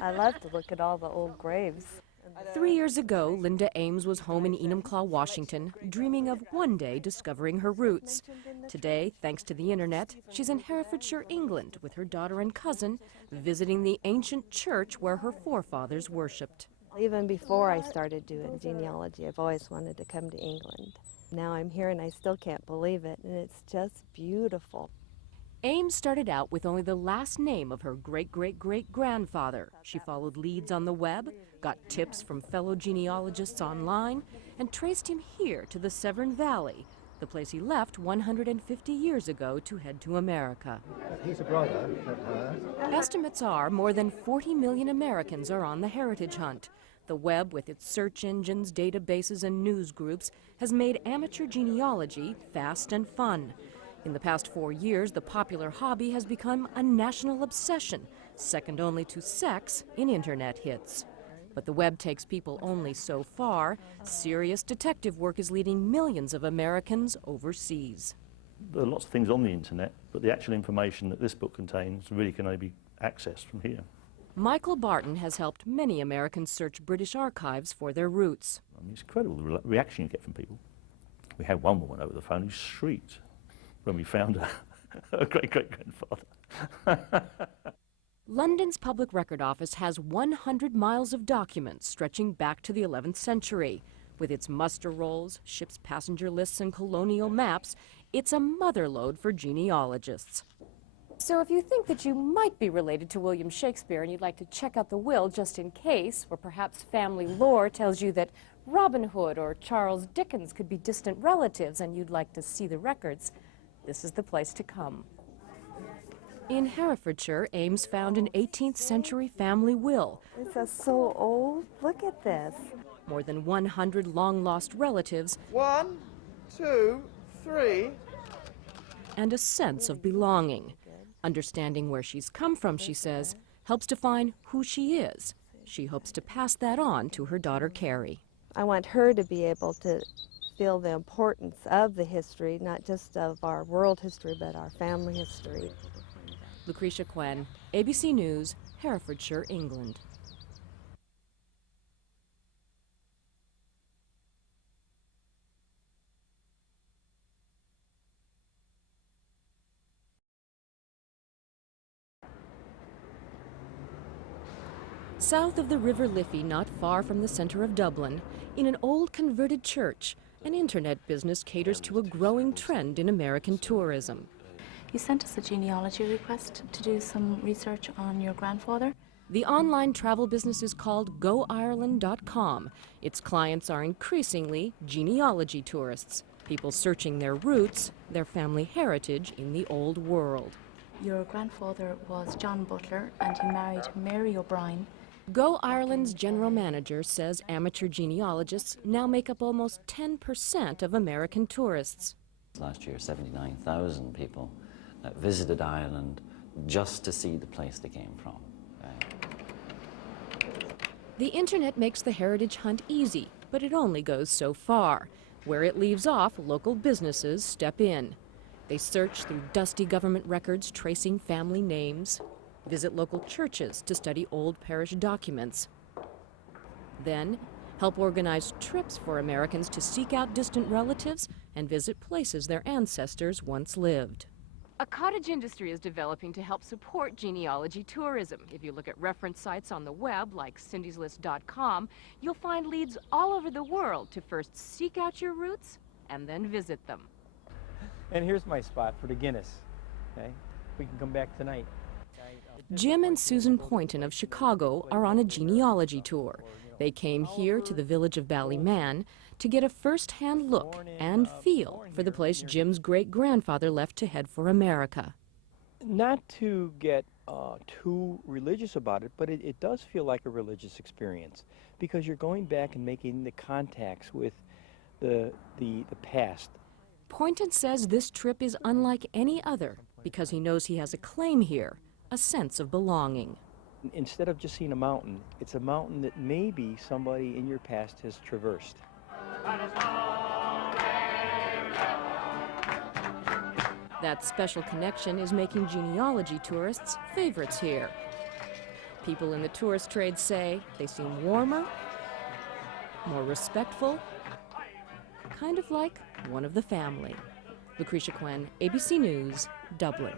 I love to look at all the old graves. 3 years ago, Linda Ames was home in Enumclaw, Washington, dreaming of one day discovering her roots. Today, thanks to the internet, she's in Herefordshire, England, with her daughter and cousin, visiting the ancient church where her forefathers worshipped. Even before I started doing genealogy, I've always wanted to come to England. Now I'm here and I still can't believe it, and it's just beautiful. Ames started out with only the last name of her great-great-great-grandfather. She followed leads on the web, got tips from fellow genealogists online, and traced him here to the Severn Valley, the place he left 150 years ago to head to America. He's a brother. Estimates are more than 40 million Americans are on the heritage hunt. The web, with its search engines, databases, and news groups, has made amateur genealogy fast and fun. In the past 4 years, the popular hobby has become a national obsession, second only to sex in internet hits. But the web takes people only so far. Serious detective work is leading millions of Americans overseas. There are lots of things on the internet, but the actual information that this book contains really can only be accessed from here. Michael Barton has helped many Americans search British archives for their roots. I mean, it's incredible the reaction you get from people. We had one woman over the phone who shrieked when we found her great-great-grandfather. London's Public Record Office has 100 miles of documents stretching back to the 11th century. With its muster rolls, ship's passenger lists, and colonial maps, it's a motherlode for genealogists. So if you think that you might be related to William Shakespeare and you'd like to check out the will just in case, or perhaps family lore tells you that Robin Hood or Charles Dickens could be distant relatives and you'd like to see the records, this is the place to come. In Herefordshire, Ames found an 18th century family will. This is so old. Look at this. More than 100 long-lost relatives. 1, 2, 3. And a sense of belonging. Understanding where she's come from, she says, helps define who she is. She hopes to pass that on to her daughter, Carrie. I want her to be able to feel the importance of the history, not just of our world history, but our family history. Lucretia Cuen, ABC News, Herefordshire, England. South of the River Liffey, not far from the center of Dublin, in an old converted church, an internet business caters to a growing trend in American tourism. You sent us a genealogy request to do some research on your grandfather. The online travel business is called GoIreland.com. Its clients are increasingly genealogy tourists, people searching their roots, their family heritage in the old world. Your grandfather was John Butler and he married Mary O'Brien. Go Ireland's general manager says amateur genealogists now make up almost 10% of American tourists. Last year, 79,000 people visited Ireland just to see the place they came from. The internet makes the heritage hunt easy, but it only goes so far. Where it leaves off, local businesses step in. They search through dusty government records tracing family names, visit local churches to study old parish documents, then help organize trips for Americans to seek out distant relatives and visit places their ancestors once lived. A cottage industry is developing to help support genealogy tourism. If you look at reference sites on the web, like cindyslist.com, you'll find leads all over the world to first seek out your roots and then visit them. And here's my spot for the Guinness. Okay? We can come back tonight. Jim and Susan Poynton of Chicago are on a genealogy tour. They came here to the village of Ballyman to get a first-hand look and feel for the place Jim's great-grandfather left to head for America. Not to get too religious about it, but it does feel like a religious experience because you're going back and making the contacts with the past. Poynton says this trip is unlike any other because he knows he has a claim here, a sense of belonging. Instead of just seeing a mountain, it's a mountain that maybe somebody in your past has traversed. That special connection is making genealogy tourists favorites here. People in the tourist trade say they seem warmer, more respectful, kind of like one of the family. Lucretia Cuen, ABC News, Dublin.